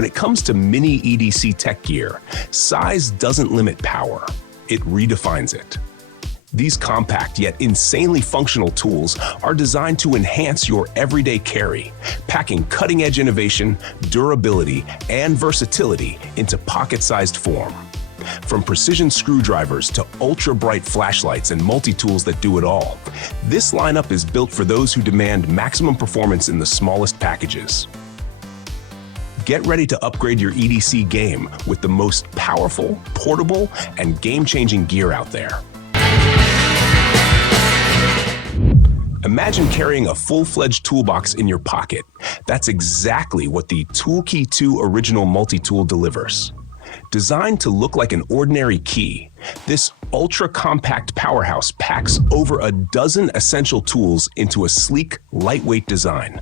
When it comes to mini EDC tech gear, size doesn't limit power, it redefines it. These compact yet insanely functional tools are designed to enhance your everyday carry, packing cutting-edge innovation, durability, and versatility into pocket-sized form. From precision screwdrivers to ultra-bright flashlights and multi-tools that do it all, this lineup is built for those who demand maximum performance in the smallest packages. Get ready to upgrade your EDC game with the most powerful, portable, and game-changing gear out there. Imagine carrying a full-fledged toolbox in your pocket. That's exactly what the Toolkey 2 Original Multitool delivers. Designed to look like an ordinary key, this ultra-compact powerhouse packs over a dozen essential tools into a sleek, lightweight design.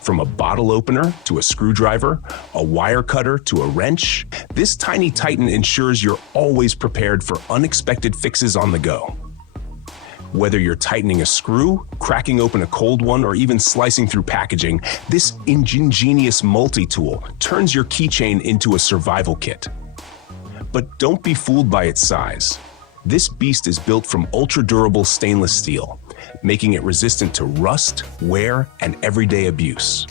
From a bottle opener to a screwdriver, a wire cutter to a wrench, this tiny titan ensures you're always prepared for unexpected fixes on the go. Whether you're tightening a screw, cracking open a cold one, or even slicing through packaging, this ingenious multi-tool turns your keychain into a survival kit. But don't be fooled by its size. This beast is built from ultra-durable stainless steel, making it resistant to rust, wear, and everyday abuse.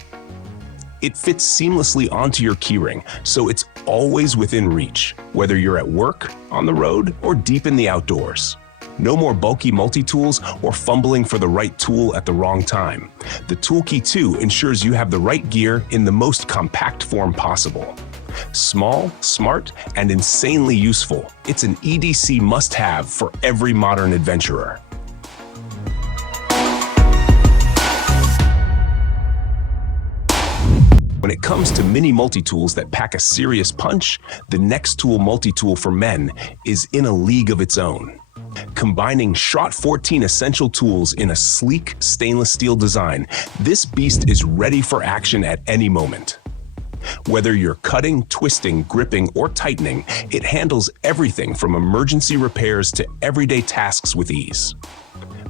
It fits seamlessly onto your keyring, so it's always within reach, whether you're at work, on the road, or deep in the outdoors. No more bulky multi-tools or fumbling for the right tool at the wrong time. The Toolkey 2 ensures you have the right gear in the most compact form possible. Small, smart, and insanely useful, it's an EDC must-have for every modern adventurer. When it comes to mini multi-tools that pack a serious punch, the Nextool Multitool for men is in a league of its own. Combining SHROT 14 essential tools in a sleek stainless steel design, this beast is ready for action at any moment. Whether you're cutting, twisting, gripping, or tightening, it handles everything from emergency repairs to everyday tasks with ease.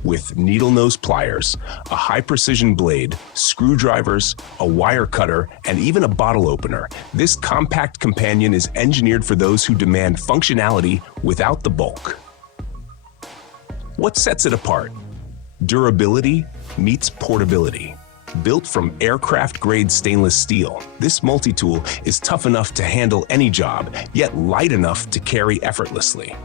With needle nose pliers, a high-precision blade, screwdrivers, a wire cutter, and even a bottle opener, this compact companion is engineered for those who demand functionality without the bulk. What sets it apart? Durability meets portability. Built from aircraft-grade stainless steel, this multi-tool is tough enough to handle any job, yet light enough to carry effortlessly.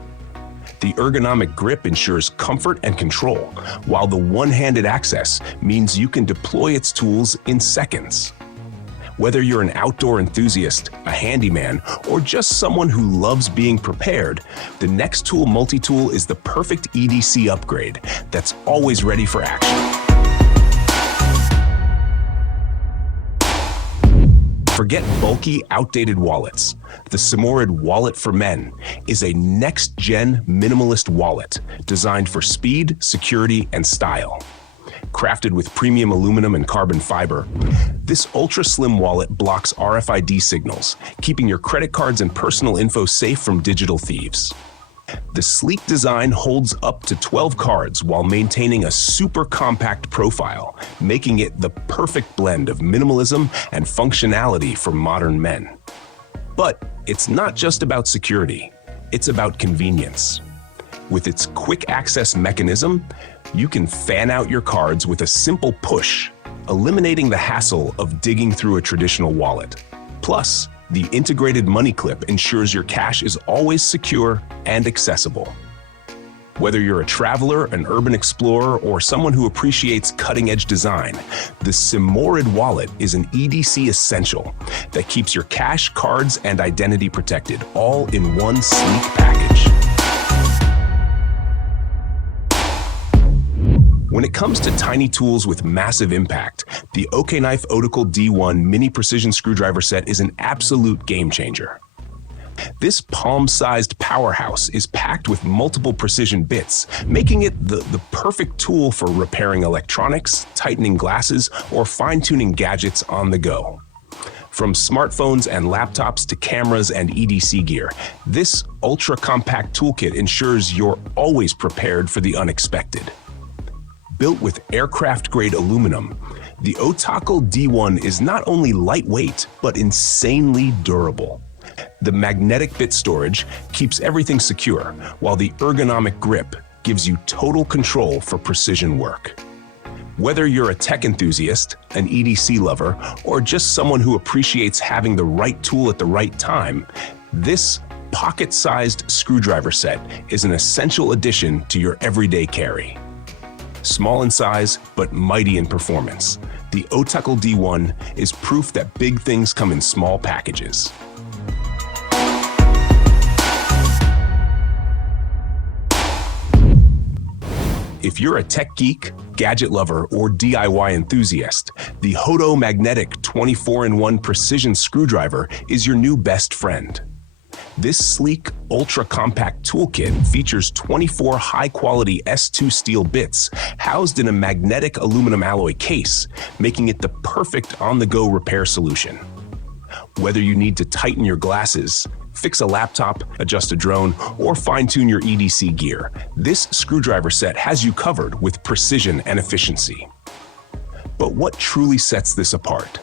The ergonomic grip ensures comfort and control, while the one-handed access means you can deploy its tools in seconds. Whether you're an outdoor enthusiast, a handyman, or just someone who loves being prepared, the Nextool Multitool is the perfect EDC upgrade that's always ready for action. Forget bulky, outdated wallets. The SEMORID Wallet for Men is a next-gen minimalist wallet designed for speed, security, and style. Crafted with premium aluminum and carbon fiber, this ultra-slim wallet blocks RFID signals, keeping your credit cards and personal info safe from digital thieves. The sleek design holds up to 12 cards while maintaining a super compact profile, making it the perfect blend of minimalism and functionality for modern men. But it's not just about security, it's about convenience. With its quick access mechanism, you can fan out your cards with a simple push, eliminating the hassle of digging through a traditional wallet. Plus, the integrated money clip ensures your cash is always secure and accessible. Whether you're a traveler, an urban explorer, or someone who appreciates cutting-edge design, the SEMORID wallet is an EDC essential that keeps your cash, cards, and identity protected, all in one sleek package. When it comes to tiny tools with massive impact, the OKNIFE Otacle D1 mini precision screwdriver set is an absolute game changer. This palm-sized powerhouse is packed with multiple precision bits, making it the perfect tool for repairing electronics, tightening glasses, or fine-tuning gadgets on the go. From smartphones and laptops to cameras and EDC gear, this ultra-compact toolkit ensures you're always prepared for the unexpected. Built with aircraft-grade aluminum, The Otacle D1 is not only lightweight, but insanely durable. The magnetic bit storage keeps everything secure, while the ergonomic grip gives you total control for precision work. Whether you're a tech enthusiast, an EDC lover, or just someone who appreciates having the right tool at the right time, this pocket-sized screwdriver set is an essential addition to your everyday carry. Small in size, but mighty in performance, the Otacle D1 is proof that big things come in small packages. If you're a tech geek, gadget lover, or DIY enthusiast, the Hoto Magnetic 24-in-1 Precision Screwdriver is your new best friend. This sleek, ultra-compact toolkit features 24 high-quality S2 steel bits housed in a magnetic aluminum alloy case, making it the perfect on-the-go repair solution. Whether you need to tighten your glasses, fix a laptop, adjust a drone, or fine-tune your EDC gear, this screwdriver set has you covered with precision and efficiency. But what truly sets this apart?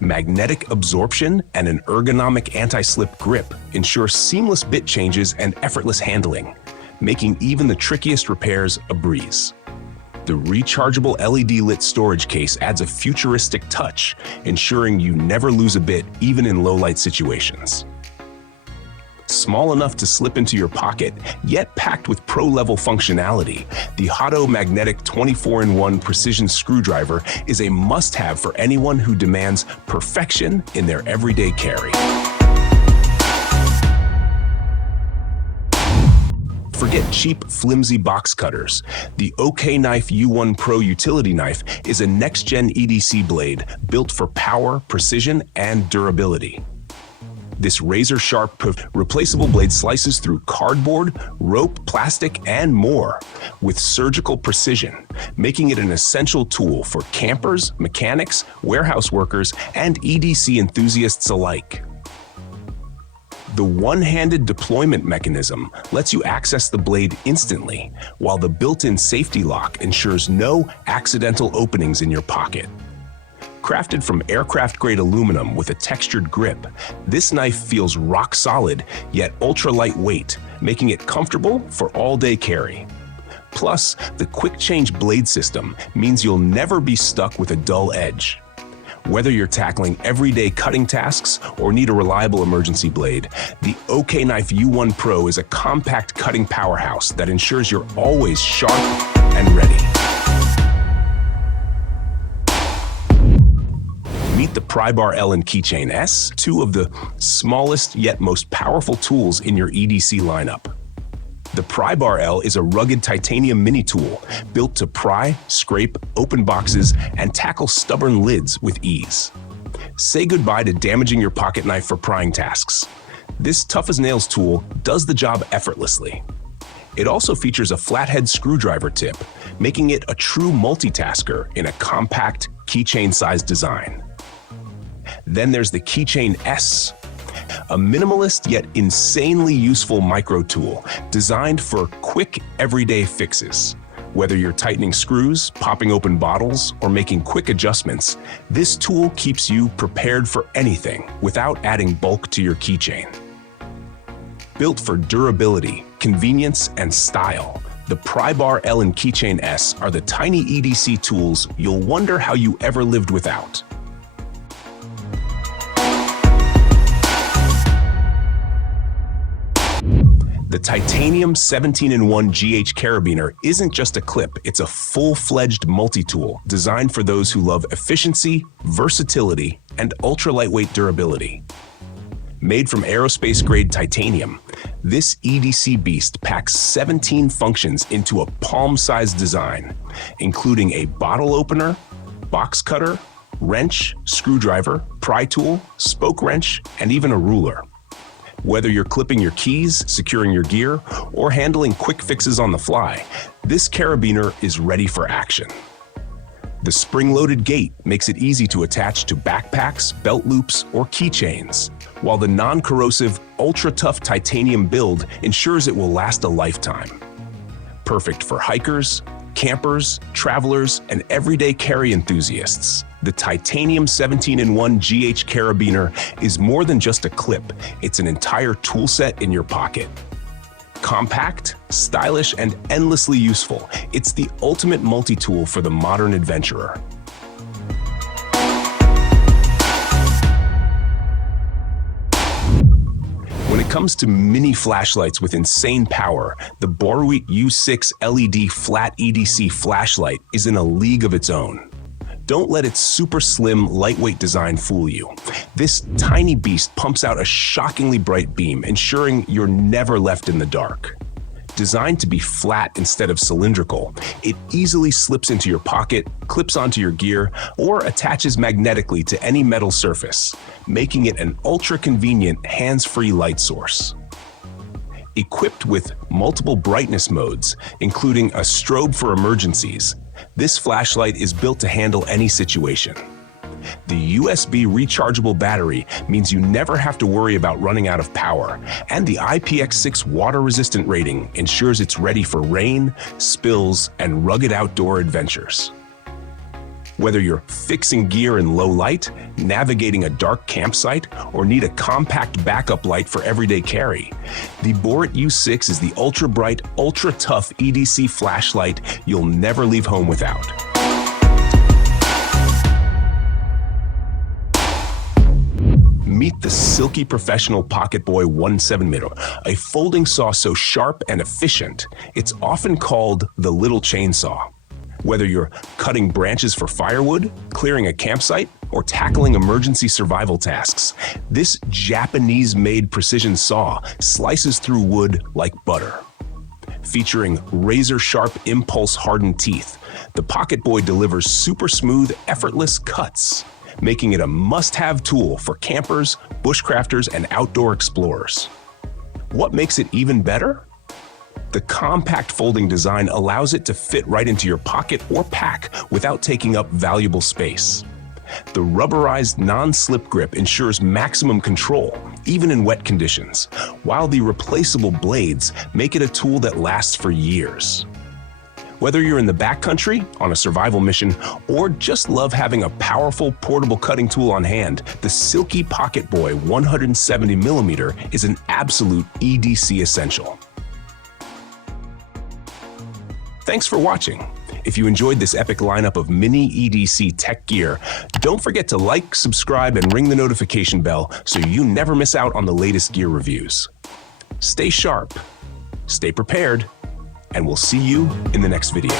Magnetic absorption and an ergonomic anti-slip grip ensure seamless bit changes and effortless handling, making even the trickiest repairs a breeze. The rechargeable LED-lit storage case adds a futuristic touch, ensuring you never lose a bit even in low-light situations. Small enough to slip into your pocket, yet packed with pro-level functionality, the Hoto Magnetic 24-in-1 Precision Screwdriver is a must-have for anyone who demands perfection in their everyday carry. Forget cheap, flimsy box cutters. The OKNIFE U1 Pro utility knife is a next-gen EDC blade built for power, precision, and durability. This razor-sharp, replaceable blade slices through cardboard, rope, plastic, and more with surgical precision, making it an essential tool for campers, mechanics, warehouse workers, and EDC enthusiasts alike. The one-handed deployment mechanism lets you access the blade instantly, while the built-in safety lock ensures no accidental openings in your pocket. Crafted from aircraft-grade aluminum with a textured grip, this knife feels rock-solid, yet ultra-lightweight, making it comfortable for all-day carry. Plus, the quick-change blade system means you'll never be stuck with a dull edge. Whether you're tackling everyday cutting tasks or need a reliable emergency blade, the OKNIFE U1 Pro is a compact cutting powerhouse that ensures you're always sharp and ready. Meet the Prybar L and Keychain S, two of the smallest yet most powerful tools in your EDC lineup. The Prybar L is a rugged titanium mini tool built to pry, scrape, open boxes, and tackle stubborn lids with ease. Say goodbye to damaging your pocket knife for prying tasks. This tough-as-nails tool does the job effortlessly. It also features a flathead screwdriver tip, making it a true multitasker in a compact, keychain-sized design. Then there's the Keychain S, a minimalist yet insanely useful micro tool designed for quick, everyday fixes. Whether you're tightening screws, popping open bottles, or making quick adjustments, this tool keeps you prepared for anything without adding bulk to your keychain. Built for durability, convenience, and style, the Prybar L and Keychain S are the tiny EDC tools you'll wonder how you ever lived without. The titanium 17-in-1 GH Carabiner isn't just a clip, it's a full-fledged multi-tool designed for those who love efficiency, versatility, and ultra-lightweight durability. Made from aerospace-grade titanium, this EDC beast packs 17 functions into a palm-sized design, including a bottle opener, box cutter, wrench, screwdriver, pry tool, spoke wrench, and even a ruler. Whether you're clipping your keys, securing your gear, or handling quick fixes on the fly, this carabiner is ready for action. The spring-loaded gate makes it easy to attach to backpacks, belt loops, or keychains, while the non-corrosive, ultra-tough titanium build ensures it will last a lifetime. Perfect for hikers, campers, travelers, and everyday carry enthusiasts, the titanium 17-in-1 GH Carabiner is more than just a clip. It's an entire tool set in your pocket. Compact, stylish, and endlessly useful, it's the ultimate multi-tool for the modern adventurer. When it comes to mini flashlights with insane power, the Boruit U6 LED flat EDC flashlight is in a league of its own. Don't let its super slim, lightweight design fool you. This tiny beast pumps out a shockingly bright beam, ensuring you're never left in the dark. Designed to be flat instead of cylindrical, it easily slips into your pocket, clips onto your gear, or attaches magnetically to any metal surface, making it an ultra-convenient, hands-free light source. Equipped with multiple brightness modes, including a strobe for emergencies, this flashlight is built to handle any situation. The USB rechargeable battery means you never have to worry about running out of power, and the IPX6 water-resistant rating ensures it's ready for rain, spills, and rugged outdoor adventures. Whether you're fixing gear in low light, navigating a dark campsite, or need a compact backup light for everyday carry, the Boruit U6 is the ultra-bright, ultra-tough EDC flashlight you'll never leave home without. Meet the silky professional Pocket Boy 17mm, a folding saw so sharp and efficient, it's often called the little chainsaw. Whether you're cutting branches for firewood, clearing a campsite, or tackling emergency survival tasks, this Japanese-made precision saw slices through wood like butter. Featuring razor-sharp, impulse-hardened teeth, the Pocket Boy delivers super smooth, effortless cuts, making it a must-have tool for campers, bushcrafters, and outdoor explorers. What makes it even better? The compact folding design allows it to fit right into your pocket or pack without taking up valuable space. The rubberized non-slip grip ensures maximum control, even in wet conditions, while the replaceable blades make it a tool that lasts for years. Whether you're in the backcountry, on a survival mission, or just love having a powerful portable cutting tool on hand, the silky Pocket Boy 170mm is an absolute EDC essential. Thanks for watching. If you enjoyed this epic lineup of mini EDC tech gear, don't forget to like, subscribe, and ring the notification bell so you never miss out on the latest gear reviews. Stay sharp, stay prepared, and we'll see you in the next video.